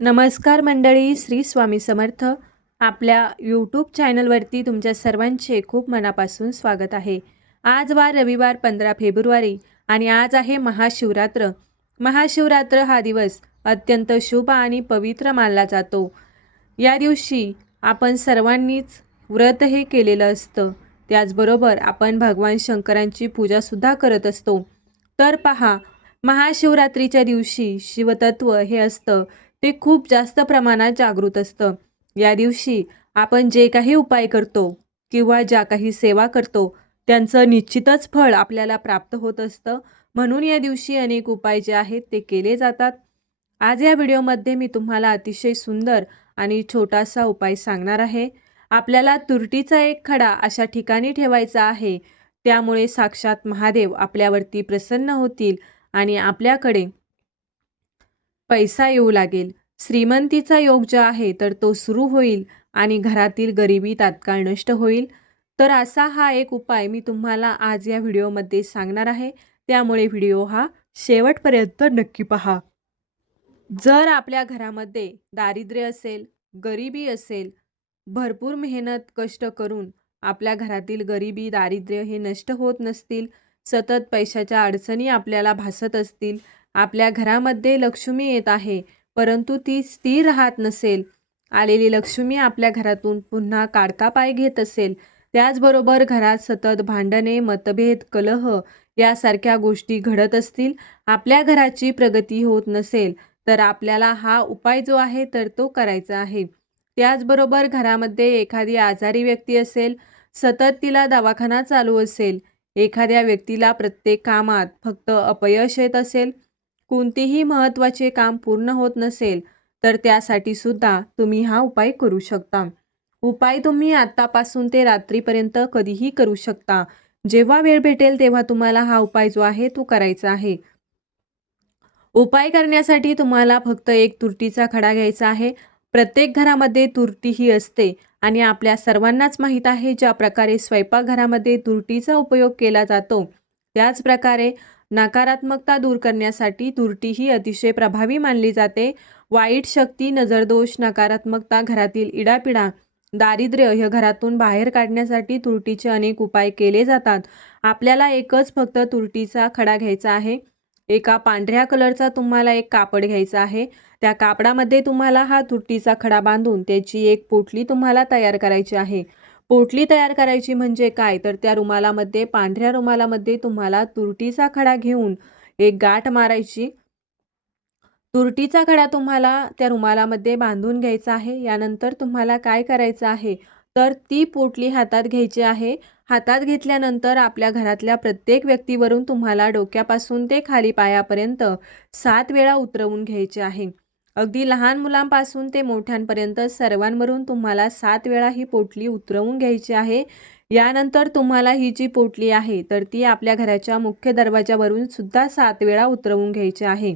नमस्कार मंडळी, श्री स्वामी समर्थ. आपल्या यूट्यूब चॅनलवरती तुमच्या सर्वांचे खूप मनापासून स्वागत आहे. आज वार रविवार 15 फेब्रुवारी आणि आज आहे महाशिवरात्र. महाशिवरात्र हा दिवस अत्यंत शुभ आणि पवित्र मानला जातो. या दिवशी आपण सर्वांनीच व्रत हे केलेलं असतं. त्याचबरोबर आपण भगवान शंकरांची पूजासुद्धा करत असतो. तर पहा, महाशिवरात्रीच्या दिवशी शिवतत्व हे असतं ते खूप जास्त प्रमाणात जागृत असतं. या दिवशी आपण जे काही उपाय करतो किंवा ज्या काही सेवा करतो त्यांचं निश्चितच फळ आपल्याला प्राप्त होत असतं. म्हणून या दिवशी अनेक उपाय जे आहेत ते केले जातात. आज या व्हिडिओमध्ये मी तुम्हाला अतिशय सुंदर आणि छोटासा उपाय सांगणार आहे. आपल्याला तुरटीचा एक खडा अशा ठिकाणी ठेवायचा आहे. त्यामुळे साक्षात महादेव आपल्यावरती प्रसन्न होतील आणि आपल्याकडे पैसा येऊ लागेल. श्रीमंतीचा योग जो आहे तर तो सुरू होईल आणि घरातील गरिबी तात्काळ नष्ट होईल. तर असा हा एक उपाय मी तुम्हाला आज या व्हिडिओमध्ये सांगणार आहे. त्यामुळे व्हिडिओ हा शेवटपर्यंत नक्की पहा. जर आपल्या घरामध्ये दारिद्र्य असेल, गरिबी असेल, भरपूर मेहनत कष्ट करून आपल्या घरातील गरिबी दारिद्र्य हे नष्ट होत नसतील, सतत पैशाच्या अडचणी आपल्याला भासत असतील, आपल्या घरामध्ये लक्ष्मी येत आहे परंतु ती स्थिर राहत नसेल, आलेली लक्ष्मी आपल्या घरातून पुन्हा काढता पाय घेत असेल, त्याचबरोबर घरात सतत भांडणे, मतभेद, कलह यासारख्या गोष्टी घडत असतील, आपल्या घराची प्रगती होत नसेल, तर आपल्याला हा उपाय जो आहे तर तो करायचा आहे. त्याचबरोबर घरामध्ये एखादी आजारी व्यक्ती असेल, सतत तिला दवाखाना चालू असेल, एखाद्या व्यक्तीला प्रत्येक कामात फक्त अपयश येत असेल, कोणतेही महत्त्वाचे काम पूर्ण होत नसेल, तर त्यासाठी सुद्धा तुम्ही हा उपाय करू शकता. उपाय तुम्ही आत्तापासून ते रात्रीपर्यंत कधीही करू शकता. जेव्हा वेळ भेटेल तेव्हा तुम्हाला हा उपाय जो आहे तो करायचा आहे. उपाय करण्यासाठी तुम्हाला फक्त एक तुरटीचा खडा घ्यायचा आहे. प्रत्येक घरामध्ये तुरटी ही असते आणि आपल्या सर्वांनाच माहीत आहे ज्या प्रकारे स्वयंपाकघरामध्ये तुरटीचा उपयोग केला जातो, त्याच प्रकारे नकारात्मकता दूर करण्यासाठी तुरटी ही अतिशय प्रभावी मानली जाते. वाईट शक्ती, नजरदोष, नकारात्मकता, घरातील इडापिडा, दारिद्र्य हे घरातून बाहेर काढण्यासाठी तुरटीचे अनेक उपाय केले जातात. आपल्याला एकच फक्त तुरटीचा खडा घ्यायचा आहे. एका पांढऱ्या कलरचा तुम्हाला एक कापड घ्यायचा आहे. त्या कापडामध्ये तुम्हाला हा तुरटीचा खडा बांधून त्याची एक पोटली तुम्हाला तयार करायची आहे. पोटली तयार करायची म्हणजे काय, तर त्या रुमालामध्ये, पांढऱ्या रुमालामध्ये तुम्हाला तुरटीचा खडा घेऊन एक गाठ मारायची. तुरटीचा खडा तुम्हाला त्या रुमालामध्ये बांधून घ्यायचा आहे. यानंतर तुम्हाला काय करायचं आहे, तर ती पोटली हातात घ्यायची आहे. हातात घेतल्यानंतर आपल्या घरातल्या प्रत्येक व्यक्तीवरून तुम्हाला डोक्यापासून ते खाली पायापर्यंत 7 वेळा उतरवून घ्यायचे आहे. अगदी लहान मुलांपासून ते मोठ्यांपर्यंत सर्वांवरून तुम्हाला 7 वेळा ही पोटली उतरवून घ्यायची आहे. यानंतर तुम्हाला ही जी पोटली आहे तर ती आपल्या घराच्या मुख्य दरवाजावरून सुद्धा 7 वेळा उतरवून घ्यायची आहे.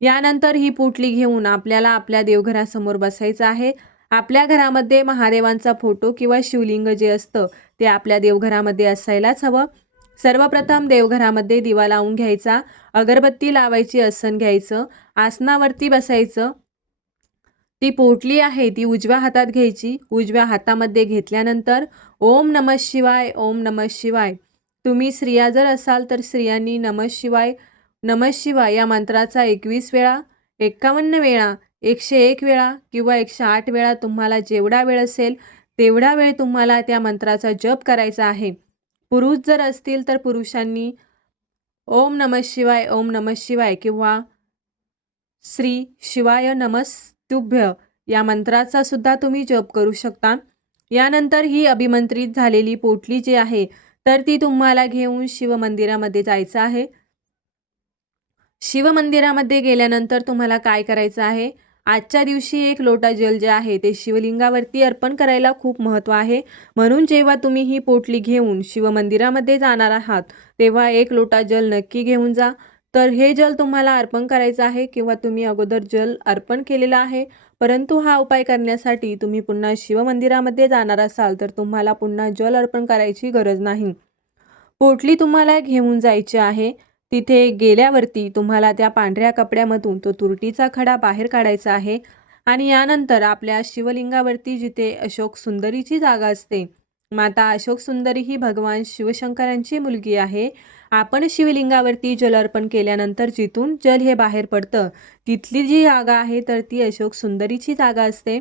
यानंतर ही पोटली घेऊन आपल्याला आपल्या देवघरासमोर बसायचं आहे. आपल्या घरामध्ये महादेवांचा फोटो किंवा शिवलिंग जे असतं ते आपल्या देवघरामध्ये असायलाच हवं. सर्वप्रथम देवघरामध्ये दिवा लावून घ्यायचा, अगरबत्ती लावायची, आसन घ्यायचं, आसनावरती बसायचं. ती पोटली आहे ती उजव्या हातात घ्यायची. उजव्या हातामध्ये घेतल्यानंतर ओम नमः शिवाय, ओम नमः शिवाय. तुम्ही स्त्रिया जर असाल तर स्त्रियांनी नमः शिवाय, नमः शिवाय या मंत्राचा 21 वेळा, 51 वेळा, 101 वेळा किंवा 108 वेळा तुम्हाला जेवढा वेळ असेल तेवढा वेळ तुम्हाला त्या मंत्राचा जप करायचा आहे. पुरुष जर असतील तर पुरुषांनी ओम नमः शिवाय, ओम नमः शिवाय किंवा श्री शिवाय नमस्तुभ्य या मंत्राचा सुद्धा तुम्ही जप करू शकता. यानंतर ही अभिमंत्रित झालेली पोटली जी आहे तर ती तुम्हाला घेऊन शिवमंदिरामध्ये जायचं आहे. शिवमंदिरामध्ये गेल्यानंतर तुम्हाला काय करायचं आहे, आजच्या दिवशी 1 लोटा जल जे आहे ते शिवलिंगावरती अर्पण करायला खूप महत्त्व आहे. म्हणून जेव्हा तुम्ही ही पोटली घेऊन शिवमंदिरामध्ये जाणार आहात तेव्हा 1 लोटा जल नक्की घेऊन जा. तर हे जल तुम्हाला अर्पण करायचं आहे किंवा तुम्ही अगोदर जल अर्पण केलेलं आहे, परंतु हा उपाय करण्यासाठी तुम्ही पुन्हा शिवमंदिरामध्ये जाणार असाल तर तुम्हाला पुन्हा जल अर्पण करायची गरज नाही. पोटली तुम्हाला घेऊन जायची आहे. तिथे गेल्यावरती तुम्हाला त्या पांढऱ्या कपड्यामधून तो तुरटीचा खडा बाहेर काढायचा आहे आणि यानंतर आपल्या शिवलिंगावरती जिथे अशोक सुंदरीची जागा असते, माता अशोक सुंदरी ही भगवान शिवशंकरांची मुलगी आहे. आपण शिवलिंगावरती जल अर्पण केल्यानंतर जिथून जल हे बाहेर पडतं, तिथली जी जागा आहे तर ती अशोक सुंदरीची जागा असते.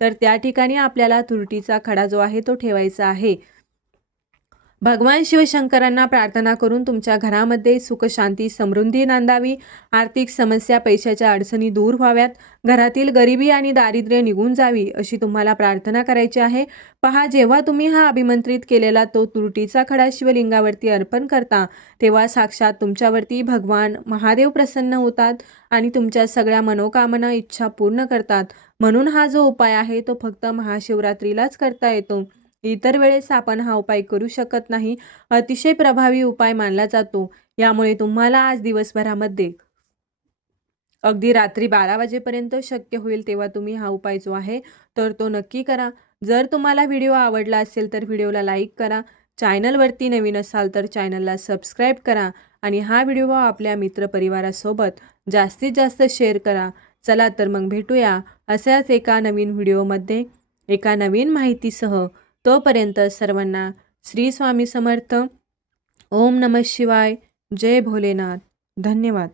तर त्या ठिकाणी आपल्याला तुरटीचा खडा जो आहे तो ठेवायचा आहे. भगवान शिवशंकरांना प्रार्थना करून तुमच्या घरामध्ये सुख, शांती, समृद्धी नांदावी, आर्थिक समस्या, पैशाच्या अडचणी दूर व्हाव्यात, घरातील गरिबी आणि दारिद्र्य निघून जावी, अशी तुम्हाला प्रार्थना करायची आहे. पहा, जेव्हा तुम्ही हा अभिमंत्रित केलेला तो तुरटीचा खडा शिवलिंगावरती अर्पण करता, तेव्हा साक्षात तुमच्यावरती भगवान महादेव प्रसन्न होतात आणि तुमच्या सगळ्या मनोकामना, इच्छा पूर्ण करतात. म्हणून हा जो उपाय आहे तो फक्त महाशिवरात्रीलाच करता येतो. इतर वेळेस आपण हा उपाय करू शकत नाही. अतिशय प्रभावी उपाय मानला जातो. यामुळे तुम्हाला आज दिवसभरामध्ये अगदी रात्री 12 वाजेपर्यंत शक्य होईल तेव्हा तुम्ही हा उपाय जो आहे तर तो नक्की करा. जर तुम्हाला व्हिडिओ आवडला असेल तर व्हिडिओला लाईक करा. चॅनलवरती नवीन असाल तर चॅनलला सबस्क्राईब करा आणि हा व्हिडिओ आपल्या मित्रपरिवारासोबत जास्तीत जास्त शेअर करा. चला तर मग भेटूया अशाच एका नवीन व्हिडिओमध्ये एका नवीन माहितीसह. तोपर्यंत सर्वांना श्री स्वामी समर्थ. ओम नमः शिवाय. जय भोलेनाथ. धन्यवाद.